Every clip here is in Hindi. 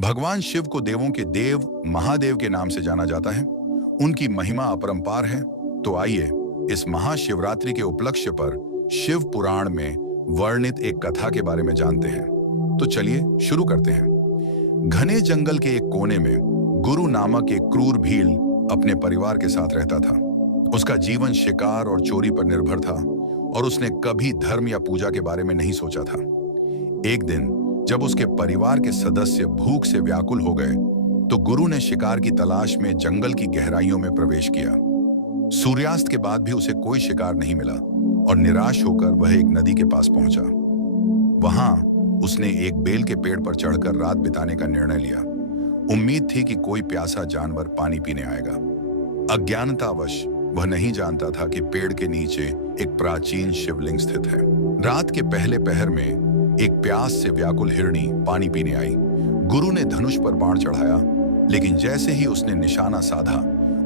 भगवान शिव को देवों के देव महादेव के नाम से जाना जाता है। उनकी महिमा अपरंपार है। तो आइए इस महाशिवरात्रि के उपलक्ष्य पर शिव पुराण में वर्णित एक कथा के बारे में जानते हैं। तो चलिए शुरू करते हैं। घने जंगल के एक कोने में गुरु नामक एक क्रूर भील अपने परिवार के साथ रहता था। उसका जीवन शिकार और चोरी पर निर्भर था और उसने कभी धर्म या पूजा के बारे में नहीं सोचा था। एक दिन जब उसके परिवार के सदस्य भूख से व्याकुल हो गए तो गुरु ने शिकार की तलाश में जंगल की गहराइयों में प्रवेश किया। सूर्यास्त के बाद भी उसे कोई शिकार नहीं मिला और निराश होकर वह एक नदी के पास पहुंचा। वहां उसने एक बेल के पेड़ पर चढ़कर रात बिताने का निर्णय लिया। उम्मीद थी कि कोई प्यासा जानवर पानी पीने आएगा। अज्ञानतावश वह नहीं जानता था कि पेड़ के नीचे एक प्राचीन शिवलिंग स्थित है। रात के पहले पहर में एक प्यास से व्याकुल हिरणी पानी पीने आई। गुरु ने धनुष पर बाण चढ़ाया, लेकिन जैसे ही उसने निशाना साधा,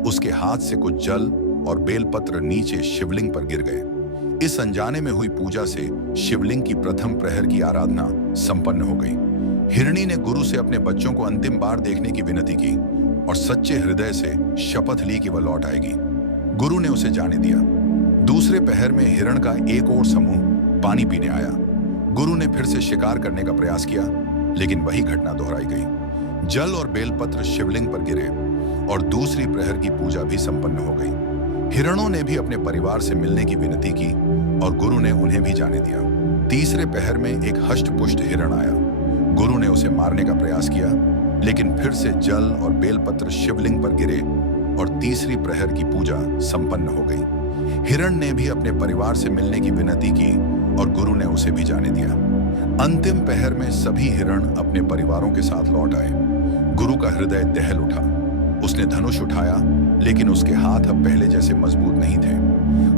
उसके हाथ से कुछ जल और बेलपत्र नीचे शिवलिंग पर गिर गए। इस अनजाने में हुई पूजा से शिवलिंग की प्रथम प्रहर की आराधना संपन्न हो गई। हिरणी ने गुरु से अपने बच्चों को अंतिम बार देखने की विनती की और सच्चे हृदय से शपथ ली कि वह लौट आएगी। गुरु ने उसे जाने दिया। दूसरे पहर में हिरण का एक और समूह पानी पीने आया। गुरु ने फिर से शिकार करने का प्रयास किया, लेकिन वही घटना दोहराई गई। जल और बेलपत्र शिवलिंग पर गिरे और दूसरी प्रहर की पूजा भी संपन्न हो गई। हिरणों ने भी अपने परिवार से मिलने की विनती की और गुरु ने उन्हें भी जाने दिया। तीसरे पहर में एक हष्ट-पुष्ट हिरण आया। गुरु ने उसे मारने का प्रयास किया, लेकिन फिर से जल और बेलपत्र शिवलिंग पर गिरे और तीसरी प्रहर की पूजा संपन्न हो गई। हिरण ने भी अपने परिवार से मिलने की विनती की और गुरु ने उसे भी जाने दिया। अंतिम पहर में सभी हिरण अपने परिवारों के साथ लौट आए। गुरु का हृदय दहल उठा। उसने धनुष उठाया, लेकिन उसके हाथ अब पहले जैसे मजबूत नहीं थे।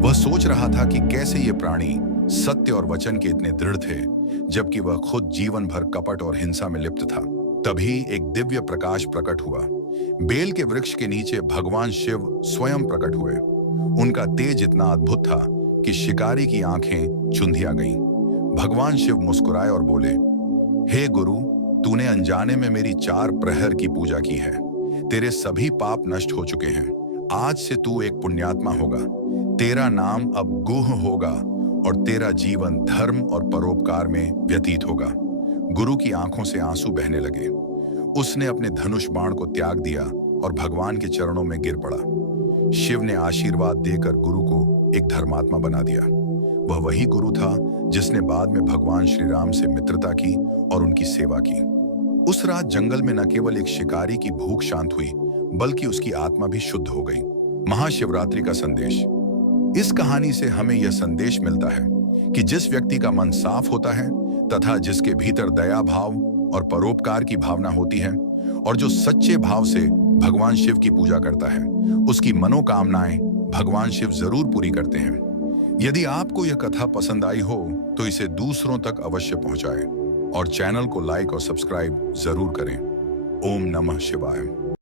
वह सोच रहा था कि कैसे ये प्राणी सत्य और वचन के इतने दृढ़ थे, जबकि वह खुद जीवन भर कपट और हिंसा में लिप्त था। तभी एक दिव्य प्रकाश प्रकट हुआ। बेल के वृक्ष के नीचे भगवान शिव स्वयं प्रकट हुए। उनका तेज इतना अद्भुत था कि शिकारी की आंखें चुंधिया गईं। भगवान शिव मुस्कुराए और बोले, हे गुरु, तूने अनजाने में मेरी 4 प्रहर की पूजा की है। तेरे सभी पाप नष्ट हो चुके हैं। आज से तू एक पुण्यात्मा होगा। तेरा नाम अब गुह होगा और तेरा जीवन धर्म और परोपकार में व्यतीत होगा। गुरु की आंखों से आंसू बहने लगे। उसने अपने धनुष बाण को त्याग दिया और भगवान के चरणों में गिर पड़ा। शिव ने आशीर्वाद देकर गुरु को एक धर्मात्मा बना दिया। वह वही गुरु था जिसने बाद में भगवान श्री राम से मित्रता की और उनकी सेवा की। उस रात जंगल में न केवल एक शिकारी की भूख शांत हुई, बल्कि उसकी आत्मा भी शुद्ध हो गई। महाशिवरात्रि का संदेश। इस कहानी से हमें यह संदेश मिलता है कि जिस व्यक्ति का मन साफ होता है तथा जिसके भीतर दया भाव और परोपकार की भावना होती है और जो सच्चे भाव से भगवान शिव की पूजा करता है, उसकी मनोकामनाएं भगवान शिव जरूर पूरी करते हैं। यदि आपको यह कथा पसंद आई हो तो इसे दूसरों तक अवश्य पहुंचाएं और चैनल को लाइक और सब्सक्राइब जरूर करें। ओम नमः शिवाय।